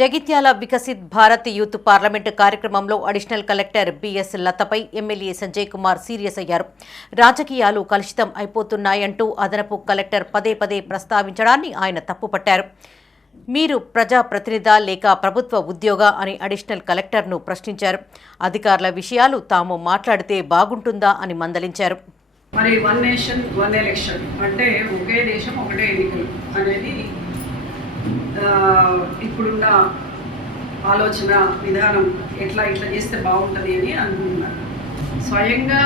Jagtial Viksit Bharat youth parliament కార్యక్రమంలో additional collector BS లతపై MLA Sanjay Kumar serious అయ్యారు. రాజకీయాలు కలుషితం అయిపోతున్నాయంటూ అదనపు కలెక్టర్ పదే పదే ప్రస్తావించడాన్ని ఆయన తప్పుపట్టారు. మీరు ప్రజాప్రతినిధ లేక ప్రభుత్వ ఉద్యోగ అని అడిషనల్ కలెక్టర్ను ప్రశ్నించారు. అధికారుల విషయాలు తాము మాట్లాడితే బాగుంటుందా అని మందలించారు. మరి వన్ నేషన్ వన్ ఎలక్షన్ అంటే ఒకే దేశం ఒకటే ఎన్నికలు అనేది ఇప్పుడున్న ఆలోచన విధానం ఎట్లా ఇట్లా చేస్తే బాగుంటుంది అని అనుకుంటున్నారు స్వయంగా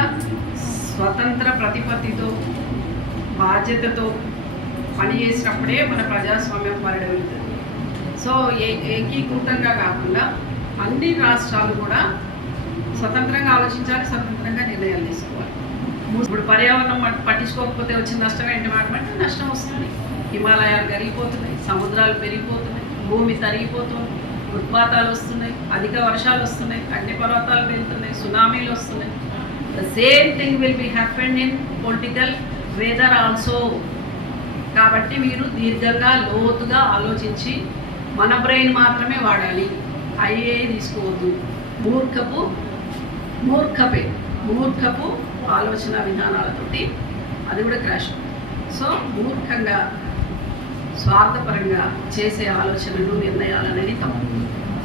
స్వతంత్ర ప్రతిపత్తితో బాధ్యతతో పని చేసినప్పుడే మన ప్రజాస్వామ్యం పరిడవిలుతుంది సో ఏ ఏకీకృతంగా కాకుండా అన్ని రాష్ట్రాలు కూడా స్వతంత్రంగా ఆలోచించాలి స్వతంత్రంగా నిర్ణయాలు తీసుకోవాలి. ఇప్పుడు పర్యావరణం పట్టించుకోకపోతే వచ్చిన నష్టం ఏంటి? మాట నష్టం వస్తుంది. హిమాలయాలు కరిగిపోతున్నాయి సముద్రాలు పెరిగిపోతున్నాయి భూమి తరిగిపోతుంది ఉత్పాతాలు వస్తున్నాయి అధిక వర్షాలు వస్తున్నాయి అగ్నిపర్వతాలు పెరుగుతున్నాయి సునామీలు వస్తున్నాయి. The same thing will be happened in political weather also కాబట్టి మీరు దీర్ఘంగా లోతుగా ఆలోచించి మన బ్రెయిన్ మాత్రమే వాడాలి. అయ్యే తీసుకోవద్దు. మూర్ఖపు మూర్ఖపే మూర్ఖపు ఆలోచన విధానాలతోటి అది కూడా క్రాష్ సో మూర్ఖంగా స్వార్థపరంగా చేసే ఆలోచనలు నిర్ణయాలు అనేది తప్పు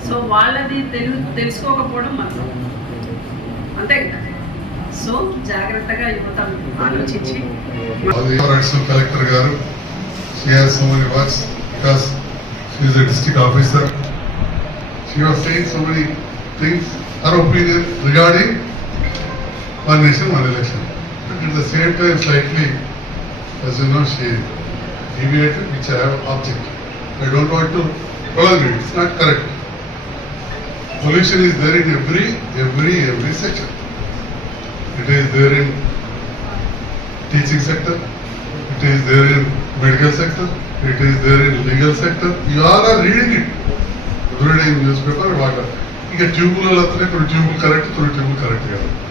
సో వాళ్ళది తెలు తెలుసుకోకపోవడం మనం అంతే కదా సో జాగ్రత్తగా యువత ఆలోచించి కలెక్టర్ గారు she has many works because she is a district officer she was saying so many things her opinion regarding one nation one election but at the same time slightly as you know she deviated, which I have objected. I don't want to prolong it. It's not correct. Pollution is there in every, every, every sector. It is there in teaching sector. It is there in medical sector. It is there in legal sector. You all are reading it. Every day in newspaper, water. ಈಗ ಟ್ಯೂಬ್ಗಳು ಹತ್ರ tube correct tube correct. ಹೇಳೋದು